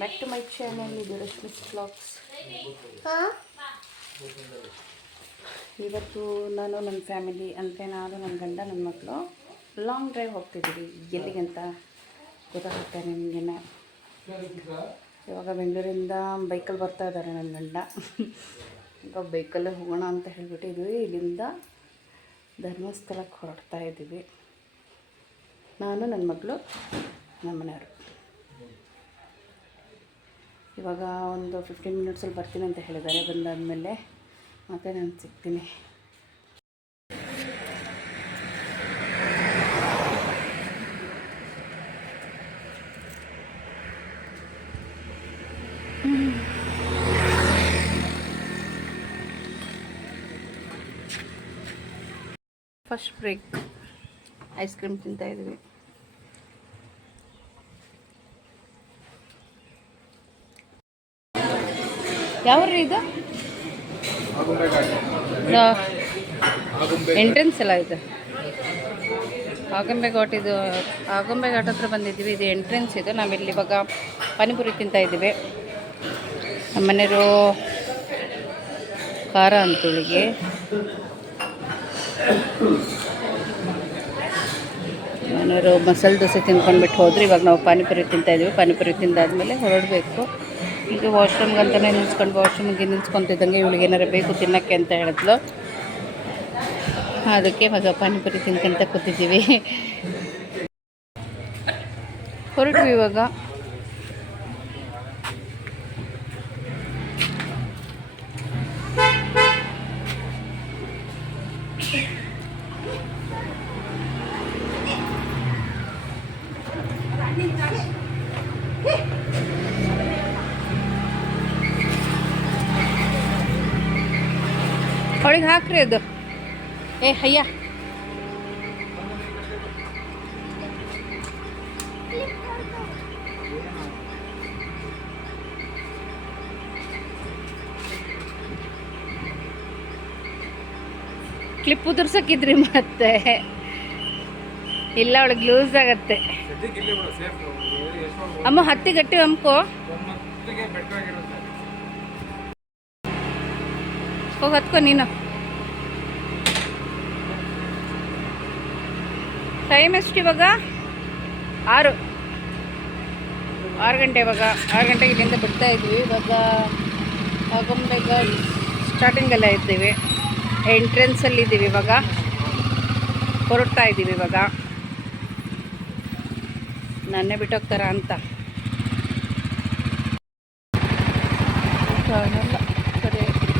Back to my channel ಇದು Rashmi's blogs ಇವತ್ತು ನಾನು ನನ್ನ ಫ್ಯಾಮಿಲಿ ಅಂದರೆ ನಾನು ನನ್ನ ಗಂಡ ನನ್ನ ಮಕ್ಕಳು ಲಾಂಗ್ ಡ್ರೈವ್ ಹೋಗ್ತಿದ್ದೀವಿ. ಎಲ್ಲಿಗಂತ ಅಂತ ಗೊತ್ತಾಗುತ್ತೆ ನಿಮಗೆ? ಇವಾಗ ಬೆಂಗಳೂರಿಂದ ಬೈಕಲ್ಲಿ ಬರ್ತಾ ಇದ್ದಾರೆ ನನ್ನ ಗಂಡ. ಈಗ ಬೈಕಲ್ಲೇ ಹೋಗೋಣ ಅಂತ ಹೇಳ್ಬಿಟ್ಟಿದ್ವಿ. ಇಲ್ಲಿಂದ ಧರ್ಮಸ್ಥಳಕ್ಕೆ ಹೊರಡ್ತಾ ಇದ್ದೀವಿ. ನಾನು ನನ್ನ ಮಗಳು ನಮ್ಮ ಮನೆಯವರು ಇವಾಗ ಒಂದು ಫಿಫ್ಟೀನ್ ಮಿನಿಟ್ಸಲ್ಲಿ ಬರ್ತೀನಿ ಅಂತ ಹೇಳಿದ್ದಾರೆ. ಬಂದಾದಮೇಲೆ ಮತ್ತೆ ನಾನು ಸಿಗ್ತೀನಿ. ಫಸ್ಟ್ ಬ್ರೇಕ್ ಐಸ್ ಕ್ರೀಮ್ ತಿಂತಾ ಯಾವ ಇದು? ಎಂಟ್ರೆನ್ಸ್ ಎಲ್ಲ ಇದು. ಆಗುಂಬೆ ಘಾಟ್ ಇದು ಆಗುಂಬೆ ಘಾಟ್ ಹತ್ರ ಬಂದಿದ್ದೀವಿ. ಇದು ಎಂಟ್ರೆನ್ಸ್ ಇದು. ನಾವಿಲ್ಲಿ ಇವಾಗ ಪಾನಿಪುರಿ ತಿಂತಾ ಇದ್ದೀವಿ. ನಮ್ಮ ಮನೆಯವರು ಖಾರ ಅಂತುಳಿಗೆ ಮನೆಯವರು ಮಸಾಲೆ ದೋಸೆ ತಿನ್ಕೊಂಡ್ಬಿಟ್ಟು ಹೋದ್ರೆ. ಇವಾಗ ನಾವು ಪಾನಿಪುರಿ ತಿಂತಾ ಇದ್ದೀವಿ. ಪಾನಿಪುರಿ ತಿಂದಾದ್ಮೇಲೆ ಹೊರಡಬೇಕು. ಈಗ ವಾಶ್ರೂಮ್ಗೆ ಅಂತಲೇ ನಿಲ್ಸ್ಕೊಂಡು ವಾಶ್ರೂಮ್ಗೆ ನಿಲ್ಸ್ಕೊತಿದ್ದಂಗೆ ಇವಳಿಗೆ ಏನಾರು ಬೇಕು ತಿನ್ನಕ್ಕೆ ಅಂತ ಹೇಳಿದ್ಲು. ಅದಕ್ಕೆ ಮಗ ಪಾನಿಪುರಿ ತಿನ್ಕೊಂತ ಕೂತಿದ್ದೀವಿ. ಹೊರಟು ಇವಾಗ ಅವಳಿಗೆ ಹಾಕ್ರಿ ಅದು ಏ ಅಯ್ಯ ಕ್ಲಿಪ್ ಉದುರ್ಸಕ್ಕಿದ್ರಿ ಮತ್ತೆ. ಇಲ್ಲ ಅವಳಿಗೆ ಲೂಸ್ ಆಗತ್ತೆ. ಅಮ್ಮ ಹತ್ತಿ ಗಟ್ಟಿ ಅಮ್ಕೋ ಹೋಗಿ ಹತ್ಕೋ ನೀನು. ಟೈಮ್ ಎಷ್ಟು ಇವಾಗ? ಆರು. ಆರು ಗಂಟೆ ಇವಾಗ. ಆರು ಗಂಟೆಗೆ ಇಲ್ಲಿಂದ ಬಿಡ್ತಾ ಇದ್ವಿ. ಇವಾಗ ಆಗಂಬೇಗ ಸ್ಟಾರ್ಟಿಂಗಲ್ಲೇ ಇದ್ದೀವಿ. ಎಂಟ್ರೆನ್ಸಲ್ಲಿ ಇದ್ದೀವಿ ಇವಾಗ. ಹೊರಡ್ತಾ ಇದ್ದೀವಿ ಇವಾಗ. ನನ್ನೇ ಬಿಟ್ಟೋಗ್ತಾರ ಅಂತ ಕಾಣಲ್ಲ ಸರಿ ಇದರಲ್ಲಿ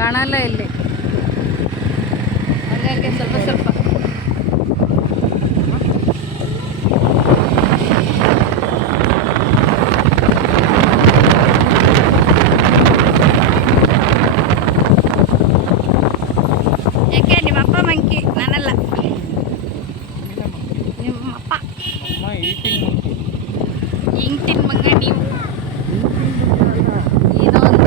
ಕಾಣಲ್ಲ ಇಲ್ಲಿ. ಹಾಗಾಗಿ ಸ್ವಲ್ಪ ಸ್ವಲ್ಪ ಯಾಕೆ ನಿಮ್ಮ ಅಪ್ಪ ಮಂಕಿ ನಾನಲ್ಲ ನಿಮ್ಮ ಅಪ್ಪ ಹಿಂಗ್ ತಿನ್ ಮಂಗ ನೀವು ಏನೋ ಒಂದು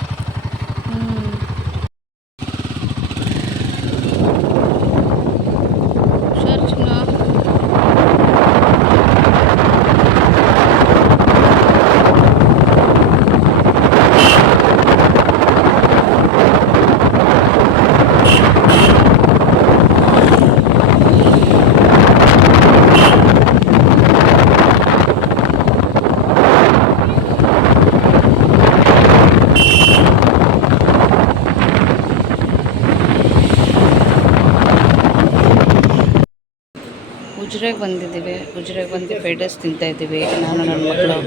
ಉಜ್ರೆಗೆ ಬಂದಿದ್ದೀವಿ. ಉಜ್ರೆಗೆ ಬಂದು ತಿಂತಾ ಇದ್ದೀವಿ. ನಾನು, ನನ್ನ ಮಕ್ಕಳು,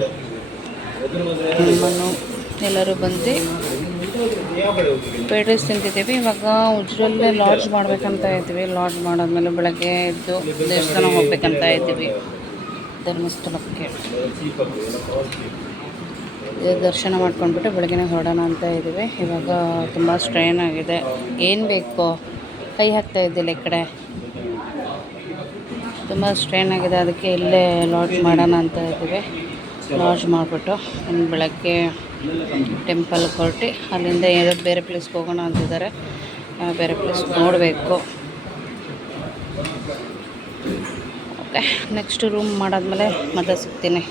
ನಮ್ಮನ್ನು ಎಲ್ಲರೂ ಬಂದು ರೈಸ್ ತಿಂತಿದ್ದೀವಿ. ಇವಾಗ ಉಜ್ರಲ್ಲೇ ಲಾಡ್ಜ್ ಮಾಡ್ಬೇಕಂತ ಇದ್ದೀವಿ. ಲಾಡ್ಜ್ ಮಾಡಾದ್ಮೇಲೆ ಬೆಳಗ್ಗೆ ಎದ್ದು ದೇವಸ್ಥಾನ ಹೋಗ್ಬೇಕಂತ ಇದ್ದೀವಿ. ಧರ್ಮಸ್ಥಳಕ್ಕೆ. ದರ್ಶನ ಮಾಡ್ಕೊಂಡ್ಬಿಟ್ಟು ಬೆಳಗ್ಗೆ ಹೊರಡೋಣ ಅಂತ ಇದ್ದೀವಿ. ಇವಾಗ ತುಂಬ ಸ್ಟ್ರೈನ್ ಆಗಿದೆ. ಏನು ಬೇಕೋ? ಕೈ ಹಾಕ್ತಾ ಇದ್ದಿಲ್ಲ ಈ ಕಡೆ. ತುಂಬ ಸ್ಟ್ರೈನ್ ಆಗಿದೆ. ಅದಕ್ಕೆ ಇಲ್ಲೇ ಲಾಡ್ಜ್ ಮಾಡೋಣ ಅಂತ ಇದ್ದೀವಿ. ಲಾಡ್ಜ್ ಮಾಡಿಬಿಟ್ಟು ಇನ್ನು ಬೆಳಗ್ಗೆ ಟೆಂಪಲ್ ಹೊರಟಿ ಅಲ್ಲಿಂದ ಏನೋ ಬೇರೆ ಪ್ಲೇಸ್ಗೆ ಹೋಗೋಣ ಅಂತಿದ್ದಾರೆ. ಬೇರೆ ಪ್ಲೇಸ್ ನೋಡಬೇಕು. ಓಕೆ ನೆಕ್ಸ್ಟ್ ರೂಮ್ ಮಾಡಾದ್ಮೇಲೆ ಮತ್ತೆ ಸಿಗ್ತೀನಿ.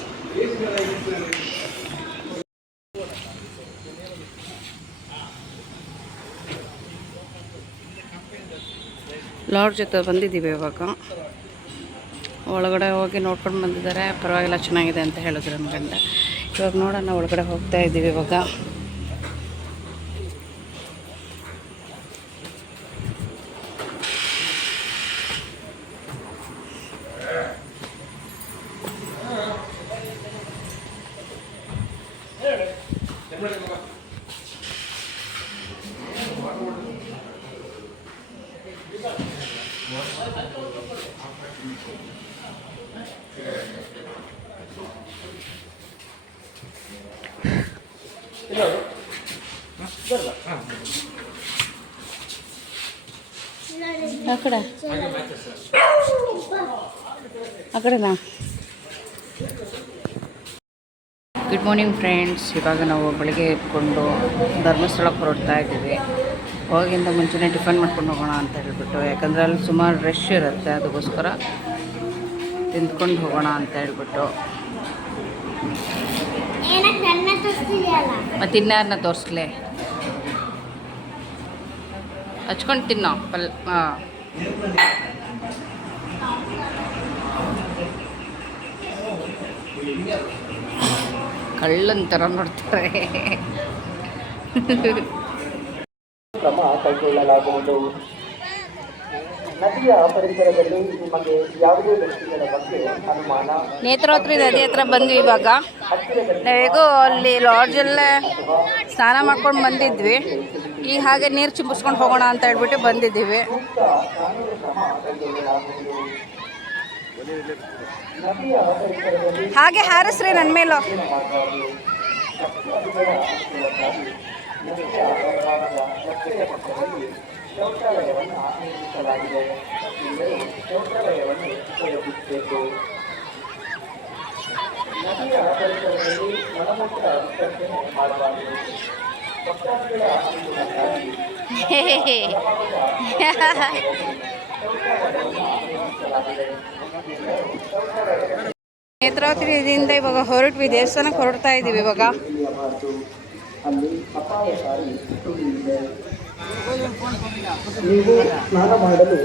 ಲಾಡ್ಜ್ ಜೊತೆ ಬಂದಿದ್ದೀವಿ ಇವಾಗ. ಒಳಗಡೆ ಹೋಗಿ ನೋಡ್ಕೊಂಡು ಬಂದಿದ್ದಾರೆ. ಪರವಾಗಿಲ್ಲ, ಚೆನ್ನಾಗಿದೆ ಅಂತ ಹೇಳಿದ್ರು ನಮ್ಮ ಗಂಡ. ಇವಾಗ ನೋಡೋಣ ಒಳಗಡೆ ಹೋಗ್ತಾ ಇದ್ದೀವಿ ಇವಾಗ. ಮಾರ್ನಿಂಗ್ ಫ್ರೆಂಡ್ಸ್ ಇವಾಗ ನಾವು ಬೆಳಿಗ್ಗೆ ಎತ್ಕೊಂಡು ಧರ್ಮಸ್ಥಳಕ್ಕೆ ಹೊರಡ್ತಾ ಇದ್ದೀವಿ. ಹೋಗಿಂದ ಮುಂಚೆನೇ ಟಿಫನ್ ಮಾಡ್ಕೊಂಡು ಹೋಗೋಣ ಅಂತ ಹೇಳ್ಬಿಟ್ಟು ಯಾಕಂದರೆ ಅಲ್ಲಿ ಸುಮಾರು ರಶ್ ಇರುತ್ತೆ ಅದಕ್ಕೋಸ್ಕರ ತಿಂದ್ಕೊಂಡು ಹೋಗೋಣ ಅಂತ ಹೇಳ್ಬಿಟ್ಟು. ಮತ್ತು ಇನ್ನಾರನ್ನ ತೋರಿಸ್ಲೇ? ಹಚ್ಕೊಂಡು ತಿನ್ನೋ ಪಲ್ ಹಾಂ ಕಳ್ಳನ್ ಥರ ನೋಡ್ತಾರೆ. ಕ್ರಮ ಕೈಗೊಳ್ಳಲಾಗುವುದು. ನದಿಯ ಪರಿಸರದಲ್ಲಿ ನಿಮಗೆ ಯಾವುದೇ ವ್ಯಕ್ತಿಗಳ ಬಗ್ಗೆ ಅನುಮಾನ ನೇತ್ರಾವತಿ ನದಿ ಹತ್ರ ಬಂದ್ವಿ ಇವಾಗ. ಹೇಗೋ ಅಲ್ಲಿ ಲಾಡ್ಜಲ್ಲೇ ಸ್ನಾನ ಮಾಡ್ಕೊಂಡು ಬಂದಿದ್ವಿ. ಈಗ ಹಾಗೆ ನೀರು ಚುಂಬಿಸ್ಕೊಂಡು ಹೋಗೋಣ ಅಂತ ಹೇಳ್ಬಿಟ್ಟು ಬಂದಿದ್ದೀವಿ. ಹಾಗೆ ಹಾರಿಸ್ರಿ ನನ್ನ ಮೇಲೂ. ನೇತ್ರಾವತಿ ನದಿಯಿಂದ ಇವಾಗ ಹೊರಟ್ವಿ, ದೇವಸ್ಥಾನಕ್ಕೆ ಹೊರಡ್ತಾ ಇದ್ದೀವಿ ಇವಾಗ. ನೀವು ಸ್ನಾನ ಮಾಡಲು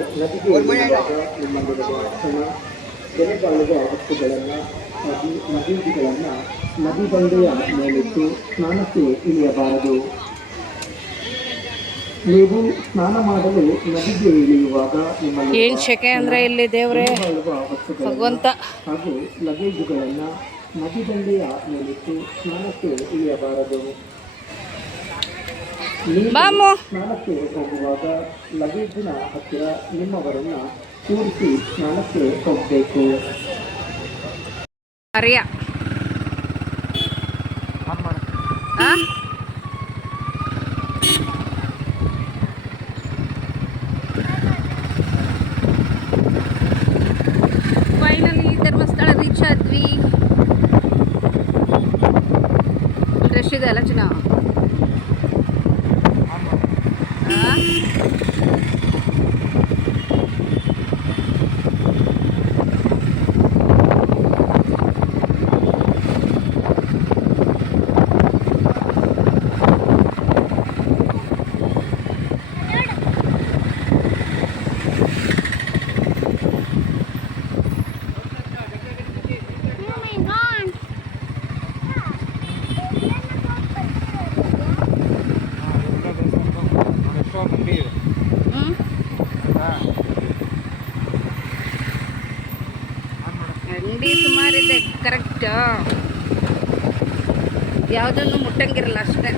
ವಸ್ತುಗಳನ್ನು ನದಿ ಬಂಡೆಯ ಮೇಲಿಟ್ಟು ಸ್ನಾನಕ್ಕೆ ಇಳಿಯಬಾರದು. ನೀವು ಸ್ನಾನ ಮಾಡಲು ನದಿಗೆ ಇಳಿಯುವಾಗ ಏನು ಶೆಕೆ ಅಂದರೆ ಇಲ್ಲಿ ದೇವ್ರೆ ಭಗವಂತ. ಹಾಗೂ ಲಗೇಜುಗಳನ್ನು ನದಿ ದಂಡೆಯ ಮೇಲಿಟ್ಟು ಸ್ನಾನಕ್ಕೆ ಇಳಿಯಬಾರದು. ಸ್ನಾನಕ್ಕೆ ಹೋಗುವಾಗ ಲಗೇಜಿನ ಹತ್ತಿರ ನಿಮ್ಮವರನ್ನ ಕೂರಿಸಿ ಸ್ನಾನಕ್ಕೆ ಹೋಗಬೇಕು. ಅರಿಯ. ಕರೆಕ್ಟ್? ಯಾವುದನ್ನು ಮುಟ್ಟಂಗಿರಲ್ಲ ಅಷ್ಟೇ.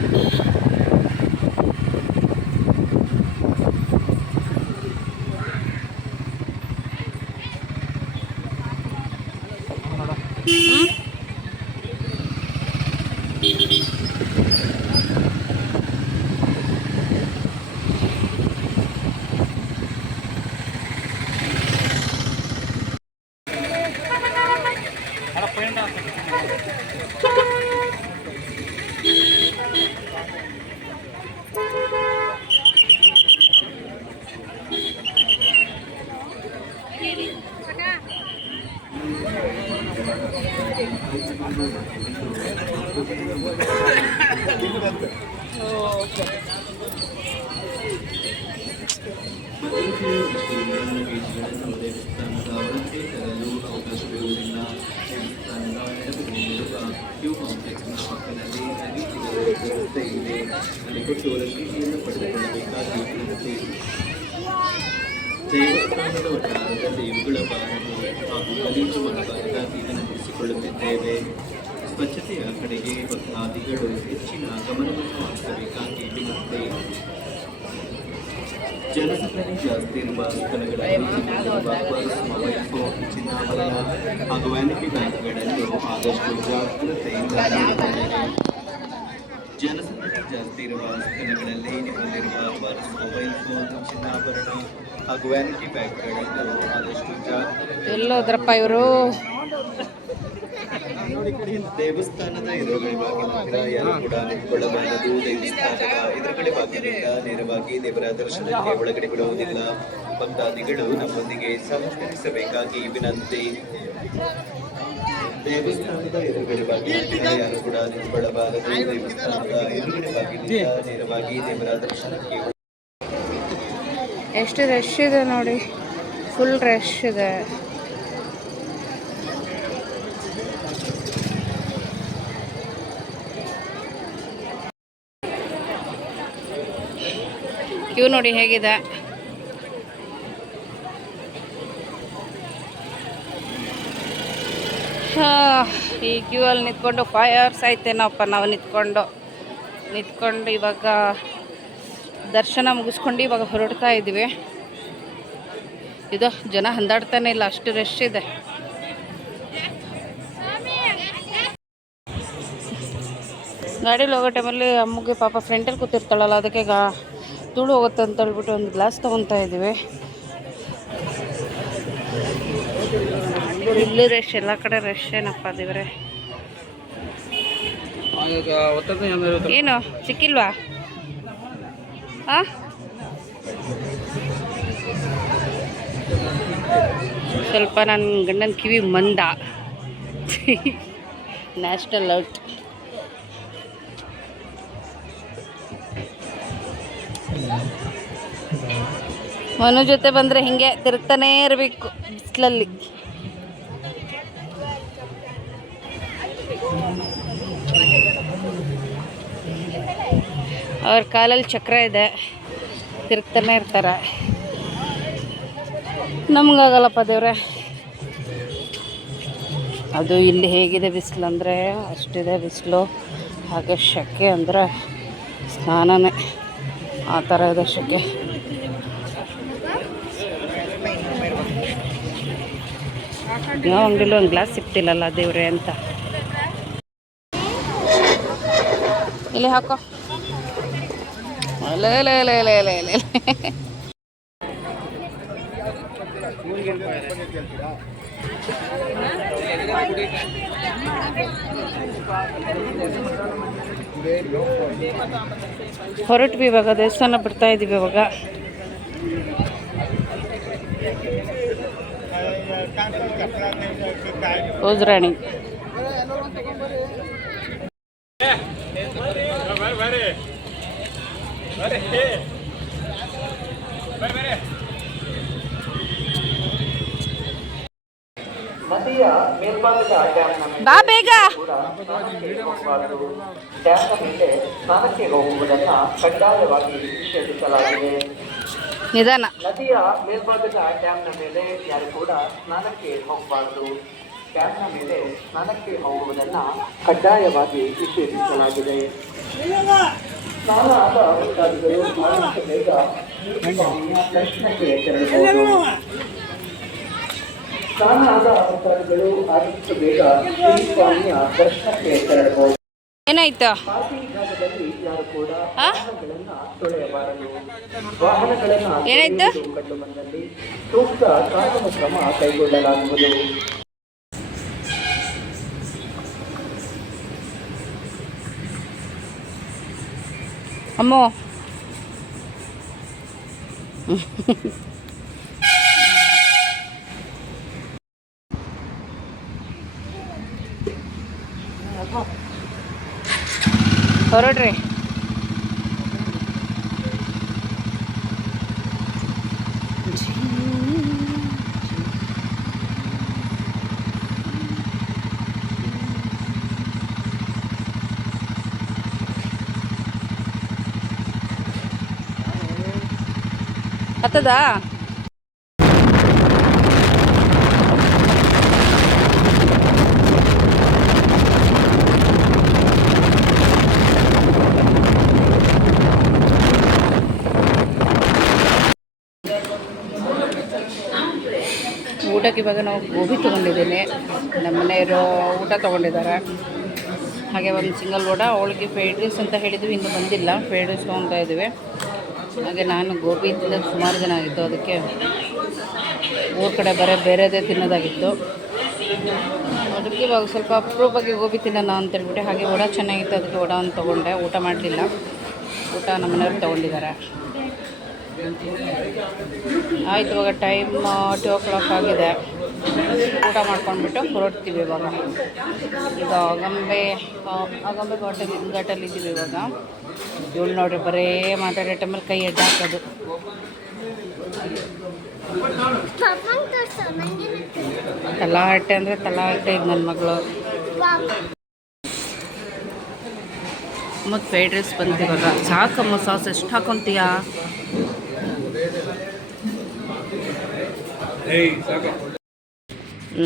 ಸ್ವಚ್ಛತೆಯ ಕಡೆಗೆ ಭಕ್ತಾದಿಗಳು ಹೆಚ್ಚಿನ ಗಮನವನ್ನು ಹರಿಸಬೇಕಾಗಿ ವಿನಂತಿ ಜನಸಂದಣಿ ಜಾಸ್ತಿ ಇರುವ ಸ್ಥಳಗಳಲ್ಲಿ ಫೋನ್ ಚಿನ್ನಾಭರಣ ಹಾಗೂ ವ್ಯಾನಿಟಿ ಬ್ಯಾಂಕ್ಗಳಲ್ಲಿ ಆದಷ್ಟು ಜಾಗೃತೆಯಿಂದ. ಜನಸಂದಣಿ ಜಾಸ್ತಿ ಇರುವ ಸ್ಥಳಗಳಲ್ಲಿ ನಿಮ್ಮಲ್ಲಿರುವ ಪರ್ಸ್ ಮೊಬೈಲ್ ಫೋನ್ ಚಿನ್ನಾಭರಣ ಹಾಗೂ ವ್ಯಾನಿಟಿ ಬ್ಯಾಗ್ಗಳನ್ನು ಆದಷ್ಟು ಜಾಗ್ರತೆ ಎಲ್ಲೋದ್ರಪ್ಪ ಇವರು ದೇವಸ್ಥಾನದ ಎದುರುಗಡೆ ಭಾಗ ಯಾರು ಕೂಡ ನಿಂತ್ಕೊಳ್ಳಬಾರದು. ದೇವಸ್ಥಾನದ ಎದುರುಗಡೆ ಭಾಗದಿಂದ ನೇರವಾಗಿ ದೇವರ ದರ್ಶನಕ್ಕೆ ಒಳಗಡೆ ಬಿಡುವುದಿಲ್ಲ. ಭಕ್ತಾದಿಗಳು ನಮ್ಮೊಂದಿಗೆ ಸಂಸ್ಕರಿಸಬೇಕಾಗಿ ವಿನಂತಿ. ದೇವಸ್ಥಾನದ ಎದುರುಗಡೆ ಭಾಗದಿಂದ ಯಾರು ಕೂಡ ನಿಂತ್ಕೊಳ್ಳಬಾರದು. ದೇವಸ್ಥಾನದ ಎದುರುಗಡೆ ಭಾಗದಿಂದ ನೇರವಾಗಿ ದೇವರ ದರ್ಶನಕ್ಕೆ ಎಷ್ಟು ರಶ್ ಇದೆ ನೋಡಿ. ಫುಲ್ ರಶ್ ಇದೆ. ಕ್ಯೂ ನೋಡಿ ಹೇಗಿದೆ. ಈ ಕ್ಯೂ ಅಲ್ಲಿ ನಿಂತ್ಕೊಂಡು ಫೈವ್ ಅವರ್ಸ್ ಆಯ್ತೇನಪ್ಪ ನಾವು ನಿಂತ್ಕೊಂಡು. ನಿಂತ್ಕೊಂಡು ಇವಾಗ ದರ್ಶನ ಮುಗಿಸ್ಕೊಂಡು ಇವಾಗ ಹೊರಡ್ತಾ ಇದ್ದೀವಿ. ಇದು ಜನ ಹಂದಾಡ್ತಾನೆ ಇಲ್ಲ, ಅಷ್ಟು ರಶ್ ಇದೆ. ಗಾಡೀಲಿ ಹೋಗೋ ಟೈಮಲ್ಲಿ ಅಮ್ಮಗೆ ಪಾಪ ಫ್ರೆಂಡಲ್ಲಿ ಕೂತಿರ್ತಾಳಲ್ಲ, ಅದಕ್ಕೆ ಗಾ ಧೂಳು ಹೋಗುತ್ತೆ ಅಂತ ಹೇಳ್ಬಿಟ್ಟು ಒಂದು ಗ್ಲಾಸ್ ತೊಗೊತಾ ಇದ್ದೀವಿ. ಇಲ್ಲಿ ರಶ್ ಎಲ್ಲ ಕಡೆ ರಶ್ ಏನಪ್ಪ ದೇವ್ರೆ. ಏನು, ಸಿಕ್ಕಿಲ್ವಾ? ಹಾಂ ಸ್ವಲ್ಪ ನನ್ನ ಗಂಡನ ಕಿವಿ ಮಂದ. ನ್ಯಾಷನಲ್ ಔಟ್ ಮನು ಜೊತೆ ಬಂದರೆ ಹಿಂಗೆ ತಿರುಗ್ತಾನೇ ಇರಬೇಕು ಬಿಸಿಲಲ್ಲಿ. ಅವ್ರ ಕಾಲಲ್ಲಿ ಚಕ್ರ ಇದೆ. ತಿರುಗ್ತಾನೆ ಇರ್ತಾರೆ. ನಮಗಾಗಲ್ಲಪ್ಪ ದೇವ್ರೆ. ಅದು ಇಲ್ಲಿ ಹೇಗಿದೆ ಬಿಸಿಲು ಅಂದರೆ ಅಷ್ಟಿದೆ ಬಿಸಿಲು. ಹಾಗೆ ಶೆಕೆ ಅಂದರೆ ಸ್ನಾನನೇ. ಆ ಥರ ಇದೆ ಶೆಕೆ. ಯಾವ ಅಂಗಡಿಲಿ ಒಂದು ಗ್ಲಾಸ್ ಸಿಗ್ತಿಲ್ಲಲ್ಲ ದೇವ್ರೆ ಅಂತ. ಇಲ್ಲಿ ಹಾಕೋ. ಲೇ ಲೇ ಲೇ ಲೇ ಲೇ ಲೇ ಲೇ. ಹೊರಟ್ವಿ ಇವಾಗ ದೇವಸ್ಥಾನ ಬಿಡ್ತಾ ಇದ್ದೀವಿ ಇವಾಗ. ರೋಜ್ರಾಣಿ ನದಿಯ ಮೇಲ್ಭಾಗದ ಡ್ಯಾಮ್ನ ಬಾ ಬೇಗ ಕೂಡ ಸ್ನಾನಕ್ಕೆ ಹೋಗಬಾರದು ಡ್ಯಾಮ್ನ ಮೇಲೆ ಸ್ನಾನಕ್ಕೆ ಹೋಗುವುದನ್ನ ಕಡ್ಡಾಯವಾಗಿ ನಿಷೇಧಿಸಲಾಗಿದೆ ನಿಧಾನ ನದಿಯ ಮೇಲ್ಭಾಗದ ಡ್ಯಾಮ್ನ ಮೇಲೆ ಯಾರು ಕೂಡ ಸ್ನಾನಕ್ಕೆ ಹೋಗಬಾರದು. ಡ್ಯಾಮ್ನ ಮೇಲೆ ಸ್ನಾನಕ್ಕೆ ಹೋಗುವುದನ್ನ ಕಡ್ಡಾಯವಾಗಿ ನಿಷೇಧಿಸಲಾಗಿದೆ. ಸ್ನಾನ ಆದ ಬೇಗ ಸ್ವಾಮಿಯ ದರ್ಶನಕ್ಕೆ ತೆರಳಬಹುದು. ಸ್ನಾನ ಆದ ಭಕ್ತಾದಿಗಳು ಆದಷ್ಟು ಬೇಗ ದರ್ಶನಕ್ಕೆ ತೆರಳಬಹುದು. ಏನಾಯ್ತು? ಪಾರ್ಕಿಂಗ್ ಜಾಗದಲ್ಲಿ ಯಾರು ಕೂಡ ಆ? ವಾಹನಗಳನ್ನ ತೊಳೆಯಬಾರದು ವಾಹನಗಳನ್ನ ಏನಾಯ್ತು? ತೊಳೆಯುವುದು ಕಂಡು ಬಂದಲ್ಲಿ ಸೂಕ್ತ ಕಾನೂನು ಕ್ರಮ ಕೈಗೊಳ್ಳಲಾಗುವುದು ಅಮ್ಮೋ ಹೊರಡ್ರಿ ಹತ್ತದಾ ಊಟಕ್ಕೆ ಇವಾಗ ನಾವು ಗೋಬಿ ತೊಗೊಂಡಿದ್ದೀನಿ. ನಮ್ಮ ಮನೆಯವರು ಊಟ ತೊಗೊಂಡಿದ್ದಾರೆ. ಹಾಗೆ ಒಂದು ಸಿಂಗಲ್ ವಡ, ಅವಳಿಗೆ ಫ್ರೈಡ್ ರೈಸ್ ಅಂತ ಹೇಳಿದ್ವಿ, ಇನ್ನೂ ಬಂದಿಲ್ಲ. ಫ್ರೈಡ್ ರೈಸ್ ತೊಗೊತಾ ಇದ್ದೀವಿ. ಹಾಗೆ ನಾನು ಗೋಬಿ ತಿನ್ನೋದು ಸುಮಾರು ಜನ ಆಗಿತ್ತು ಅದಕ್ಕೆ ಊರ ಕಡೆ ಬರೀ ಬೇರೆದೇ ತಿನ್ನೋದಾಗಿತ್ತು. ಅದಕ್ಕೆ ಇವಾಗ ಸ್ವಲ್ಪ ಅಪರೂಪಕ್ಕೆ ಗೋಬಿ ತಿನ್ನೋಣ ಅಂತೇಳ್ಬಿಟ್ಟು ಹಾಗೆ ವಡ ಚೆನ್ನಾಗಿತ್ತು, ಅದಕ್ಕೆ ವಡ ಅಂತ ತೊಗೊಂಡೆ. ಊಟ ಮಾಡಲಿಲ್ಲ. ಊಟ ನಮ್ಮ ಮನೆಯವ್ರು ತೊಗೊಂಡಿದ್ದಾರೆ. ಆಯ್ತು, ಇವಾಗ ಟೈಮ್ ಟು ಓ ಕ್ಲಾಕ್ ಆಗಿದೆ. ಊಟ ಮಾಡ್ಕೊಂಡ್ಬಿಟ್ಟು ಹೊರಡ್ತೀವಿ ಇವಾಗ. ಈಗ ಅಗಂಬೆ ಅಗಂಬೆ ಘಾಟಲ್ಲಿ ಘಾಟಲ್ಲಿ ಇದ್ದೀವಿ ಇವಾಗ. ಇವಳು ನೋಡ್ರಿ ಬರೇ ಮಾತಾಡೋ ಟೈಮಲ್ಲಿ ಕೈ ಎಡ್ಡ ಹಾಕೋದು. ತಲಾಟೆ ಅಂದರೆ ತಲಾಟೆ ಇದು ನನ್ನ ಮಗಳು. ಮತ್ತು ಫ್ರೈಡ್ ರೈಸ್ ಬಂದಿವಾಗ ಸಾಕಮ್ಮ ಸಾಸ್, ಎಷ್ಟು ಹಾಕೊತೀಯಾ?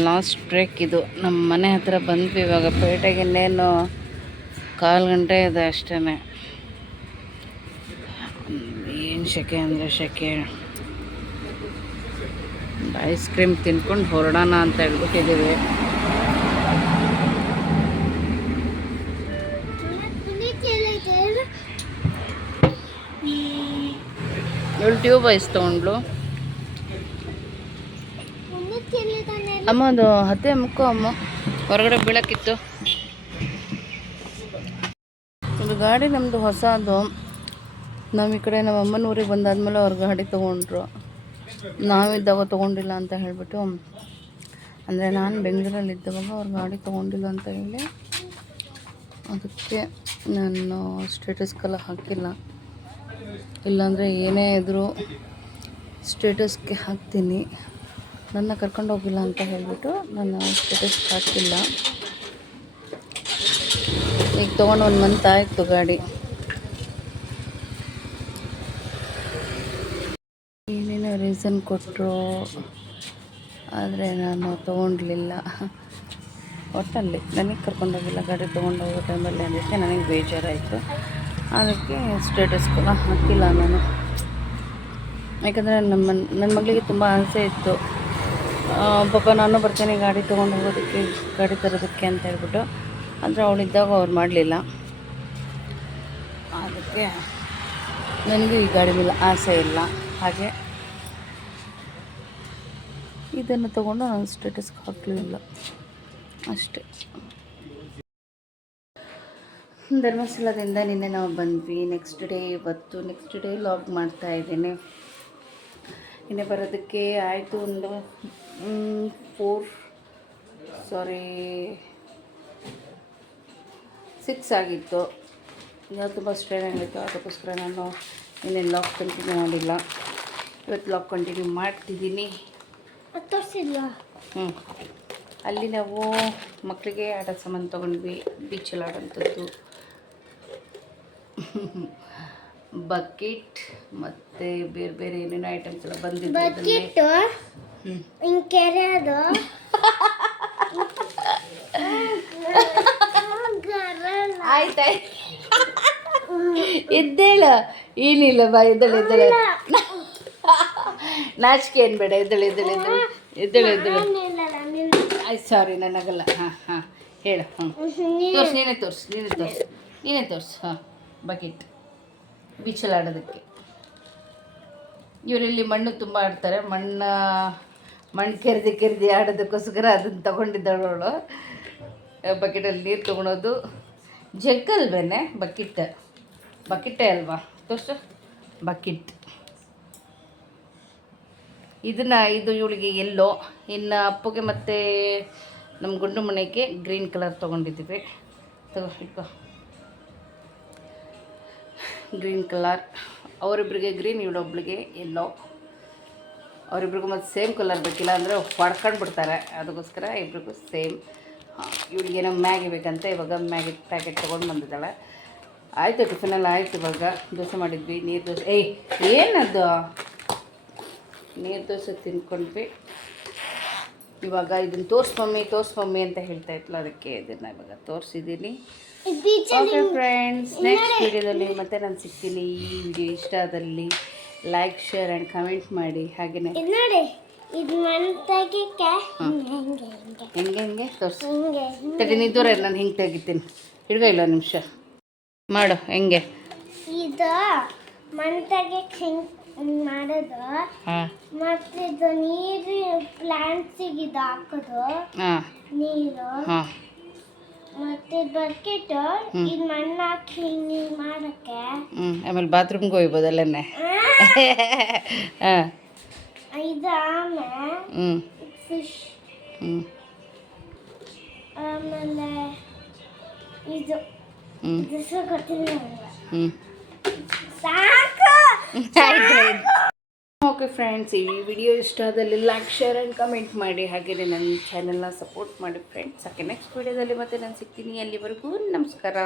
ಲಾಸ್ಟ್ ಟ್ರೆಕ್ ಇದು. ನಮ್ಮ ಮನೆ ಹತ್ರ ಬಂದ್ವಿ ಇವಾಗ. ಪೇಟೆಗೆ ಇನ್ನೇನು ಕಾಲು ಗಂಟೆ ಇದೆ ಅಷ್ಟೇ ಏನು ಸೆಕೆ ಅಂದರೆ ಸೆಕೆ ಐಸ್ ಕ್ರೀಮ್ ತಿನ್ಕೊಂಡು ಹೊರಡೋಣ ಅಂತ ಹೇಳ್ಬಿಟ್ಟಿದ್ದೀವಿ ಇವಳು ಟ್ಯೂಬ್ ಐಸ್ ತೊಗೊಂಡ್ಲು. ಅಮ್ಮ ಅದು ಹತ್ತೆ ಮುಕ್ಕು ಅಮ್ಮ. ಹೊರಗಡೆ ಬೀಳಕ್ಕಿತ್ತು. ಒಂದು ಗಾಡಿ ನಮ್ಮದು ಹೊಸದು. ನಮ್ಮ ಈ ಕಡೆ ನಮ್ಮ ಅಮ್ಮನ ಊರಿಗೆ ಬಂದಾದ್ಮೇಲೆ ಅವ್ರ ಗಾಡಿ ತೊಗೊಂಡ್ರು. ನಾವಿದ್ದಾಗ ತೊಗೊಂಡಿಲ್ಲ ಅಂತ ಹೇಳಿಬಿಟ್ಟು. ಅಂದರೆ ನಾನು ಬೆಂಗಳೂರಲ್ಲಿ ಇದ್ದಾಗ ಅವ್ರ ಗಾಡಿ ತೊಗೊಂಡಿಲ್ಲ ಅಂತ ಹೇಳಿ ಅದಕ್ಕೆ ನಾನು ಸ್ಟೇಟಸ್ಗೆಲ್ಲ ಹಾಕಿಲ್ಲ. ಇಲ್ಲಾಂದರೆ ಏನೇ ಇದ್ದರೂ ಸ್ಟೇಟಸ್ಗೆ ಹಾಕ್ತೀನಿ. ನನ್ನ ಕರ್ಕೊಂಡು ಹೋಗಿಲ್ಲ ಅಂತ ಹೇಳಿಬಿಟ್ಟು ನಾನು ಸ್ಟೇಟಸ್ ಹಾಕಿಲ್ಲ. ಈಗ ತೊಗೊಂಡು ಒಂದು ಮಂತ್ ಆಯಿತು ಗಾಡಿ. ಏನೇನೋ ರೀಸನ್ ಕೊಟ್ಟರು ಆದರೆ ನಾನು ತೊಗೊಂಡ್ಲಿಲ್ಲ. ಒಟ್ಟಲ್ಲಿ ನನಗೆ ಕರ್ಕೊಂಡೋಗಿಲ್ಲ ಗಾಡಿ ತೊಗೊಂಡೋಗೋ ಟೈಮಲ್ಲಿ ಅದಕ್ಕೆ ನನಗೆ ಬೇಜಾರಾಯಿತು. ಅದಕ್ಕೆ ಸ್ಟೇಟಸ್ ಕೂಡ ಹಾಕಿಲ್ಲ ನಾನು. ಯಾಕಂದರೆ ನಮ್ಮ ನನ್ನ ಮಗಳಿಗೆ ತುಂಬ ಆಸೆ ಇತ್ತು. ಪಾಪ ನಾನು ಬರ್ತೇನೆ, ಗಾಡಿ ತೊಗೊಂಡು ಹೋಗೋದಕ್ಕೆ, ಗಾಡಿ ತರೋದಕ್ಕೆ ಅಂತ ಹೇಳ್ಬಿಟ್ಟು. ಅಂದರೆ ಅವಳಿದ್ದಾಗ ಅವ್ರು ಮಾಡಲಿಲ್ಲ. ಅದಕ್ಕೆ ನನಗೂ ಈ ಗಾಡಿ ಮೇಲೆ ಆಸೆ ಇಲ್ಲ. ಹಾಗೆ ಇದನ್ನು ತೊಗೊಂಡು ನಾನು ಸ್ಟೇಟಸ್ಗೆ ಹಾಕಲಿಲ್ಲ. ಅಷ್ಟೇ. ಧರ್ಮಸ್ಥಳದಿಂದ ನಿನ್ನೆ ನಾವು ಬಂದ್ವಿ. ನೆಕ್ಸ್ಟ್ ಡೇ ಇವತ್ತು ನೆಕ್ಸ್ಟ್ ಡೇ ಲಾಗ್ ಮಾಡ್ತಾ ಇದ್ದೀನಿ. ನಿನ್ನೆ ಬರೋದಕ್ಕೆ ಆಯಿತು ಒಂದು ಫೋರ್ ಸಾರಿ ಸಿಕ್ಸ್ ಆಗಿತ್ತು. ಇನ್ನೂ ತುಂಬ ಸ್ಟ್ರೈನ್ ಆಗಿತ್ತು ಅದಕ್ಕೋಸ್ಕರ ನಾನು ಇನ್ನೇನು ಲಾಕ್ ಕಂಟಿನ್ಯೂ ಮಾಡಿಲ್ಲ. ಇವತ್ತು ಲಾಕ್ ಕಂಟಿನ್ಯೂ ಮಾಡ್ತಿದ್ದೀನಿ. ತೋರಿಸಿಲ್ಲ ಹ್ಞೂ ಅಲ್ಲಿ ನಾವು ಮಕ್ಕಳಿಗೆ ಆಟ ಸಾಮಾನು ತೊಗೊಂಡ್ವಿ ಬೀಚಲ್ಲಿ ಆಡೋಂಥದ್ದು. ಬಕೆಟ್ ಮತ್ತು ಬೇರೆ ಬೇರೆ ಏನೇನೋ ಐಟಮ್ಸ್ ಎಲ್ಲ ಬಂದಿದ್ದೆ. ಹಿಂಗ್ ಕೆರೆ ಅದು ಆಯ್ತಾಯ್ತು. ಎದ್ದೇಳ. ಏನಿಲ್ಲ ಬಾ ಎದ್ದೇಳು ಎದ್ದೇಳು. ನಾಚಿಕೆ ಏನು ಬೇಡ ಎದ್ದೇಳು ಎದ್ದೇಳು ಎದ್ದೇಳು. ಎದ್ದೇಳು ಎದ್ದೇಳು. ಆಯ್ತು ಸಾರಿ ನನಗಲ್ಲ. ಹಾಂ ಹಾಂ. ಹೇಳು ಹ್ಞೂ ತೋರ್ಸು ನೀನೇ ತೋರ್ಸು ನೀನೇ ತೋರ್ಸು. ನೀನೇ ತೋರ್ಸು ಹಾಂ. ಬಕೆಟ್. ಬೀಚಲ್ಲಿ ಆಡೋದಕ್ಕೆ. ಇವರಲ್ಲಿ ಮಣ್ಣು ತುಂಬ ಆಡ್ತಾರೆ. ಮಣ್ಣು ಮಣ್ಣು ಕೆರೆದು ಕೆರೆದು ಆಡೋದಕ್ಕೋಸ್ಕರ ಅದನ್ನು ತಗೊಂಡಿದ್ದವಳು ಬಕೆಟಲ್ಲಿ ನೀರು ತೊಗೊಳೋದು ಜಗ್ಗಲ್ವೇನೆ ಬಕೆಟ್. ಬಕೆಟೇ ಅಲ್ವಾ? ತೋರ್ಸು. ಬಕೆಟ್. ಇದನ್ನು ಇದು ಇವಳಿಗೆ ಎಲ್ಲೋ. ಇನ್ನು ಅಪ್ಪಗೆ ಮತ್ತು ನಮ್ಮ ಗುಂಡು ಮನೆಗೆ ಗ್ರೀನ್ ಕಲರ್ ತೊಗೊಂಡಿದ್ದೀವಿ. ತಗೋ ಗ್ರೀನ್ ಕಲರ್. ಅವರಿಬ್ಬರಿಗೆ ಗ್ರೀನ್, ಇವಳೊಬ್ಳಿಗೆ ಎಲ್ಲೋ. ಅವರಿಬ್ರಿಗೂ ಮತ್ತು ಸೇಮ್ ಕಲರ್ ಬೇಕಿಲ್ಲ ಅಂದರೆ ಹೊಡ್ಕೊಂಡು ಬಿಡ್ತಾರೆ. ಅದಕ್ಕೋಸ್ಕರ ಇಬ್ರಿಗೂ ಸೇಮ್. ಇವಳಿಗೇನೋ ಮ್ಯಾಗಿ ಬೇಕಂತ ಇವಾಗ ಮ್ಯಾಗಿ ಪ್ಯಾಕೆಟ್ ತೊಗೊಂಡು ಬಂದಿದ್ದಾಳೆ. ಆಯಿತು ಟಿಫಿನಲ್ಲಿ ಆಯಿತು ಇವಾಗ. ದೋಸೆ ಮಾಡಿದ್ವಿ ನೀರು ದೋಸೆ. ಏಯ್ ಏನದು? ನೀರು ದೋಸೆ ತಿನ್ಕೊಂಡ್ವಿ. ಇವಾಗ ಇದನ್ನು ತೋರ್ಸ್ ಮಮ್ಮಿ ತೋರ್ಸ್ ಮಮ್ಮಿ ಅಂತ ಹೇಳ್ತಾ ಇತ್ತು ಅದಕ್ಕೆ ಇದನ್ನು ಇವಾಗ ತೋರಿಸಿದ್ದೀನಿ ಓಕೆ ಫ್ರೆಂಡ್ಸ್ ನೆಕ್ಸ್ಟ್ ವಿಡಿಯೋದಲ್ಲಿ ಮತ್ತೆ ನಾನು ಸಿಗ್ತೀನಿ. ಈ ವಿಡಿಯೋ ಇಷ್ಟ ಆದಲ್ಲಿ. ಲೈಕ್ ಶೇರ್ ಆ್ಯಂಡ್ ಕಮೆಂಟ್ ಮಾಡಿ. ಹಾಗೆಯೇ ಇದು ನೋಡಿ ಇದು ಮಂತಾಗಿ ಹಿಂಗೆ ಹಿಂಗೆ. ಹಿಂಗೆ ತೋರಿಸು. ತಡಿ ನೀ ದೂರ ನಾನು ಹಿಂಗೆ ತೆಗಿತೀನಿ. ಹಿಡ್ಗೋ ಇಲ್ಲ ನಿಮಿಷ. ಮಾಡು ಹೆಂಗೆ? ಇದು ಮಂತಾಗಿ ಹಿಂಗೆ ಮಾಡೋದು? ಹಾಂ. ಮತ್ತೆ ಇದು ನೀರು ಪ್ಲಾಂಟ್ಸಿಗೆ ಇದು ಹಾಕೋದು. ಹಾಂ. ನೀರು. ಹಾಂ. ಮತ್ತೆ ಬಕೆಟ್ ಇದು ಮಣ್ಣು ಹಾಕಿ ಹಿಂಗೆ ಮಾಡಕ್ಕೆ. ಹ್ಞೂ ಆಮೇಲೆ ಬಾತ್ರೂಮ್ಗೆ ಹೋಗ್ಬೋದಲ್ಲೇ ಹಾಂ. ಇದು ಆಮೆ ಹ್ಞೂ ಫಿಶ್ ಹ್ಞೂ ಆಮೇಲೆ ಇದು. ಸಹ ಗೊತ್ತಿಲ್ಲ. ಹ್ಞೂ ಸಾಕು! ಓಕೆ ಫ್ರೆಂಡ್ಸ್ ಈ ವಿಡಿಯೋ ಇಷ್ಟ ಆದಲ್ಲಿ ಲೈಕ್ ಶೇರ್ ಆ್ಯಂಡ್ ಕಮೆಂಟ್ ಮಾಡಿ. ಹಾಗೆಯೇ ನನ್ನ ಚಾನೆಲ್ನ ಸಪೋರ್ಟ್ ಮಾಡಿ ಫ್ರೆಂಡ್ಸ್ ಹಾಗೆ ನೆಕ್ಸ್ಟ್ ವಿಡಿಯೋದಲ್ಲಿ ಮತ್ತೆ ನಾನು ಸಿಗ್ತೀನಿ. ಅಲ್ಲಿವರೆಗೂ ನಮಸ್ಕಾರ.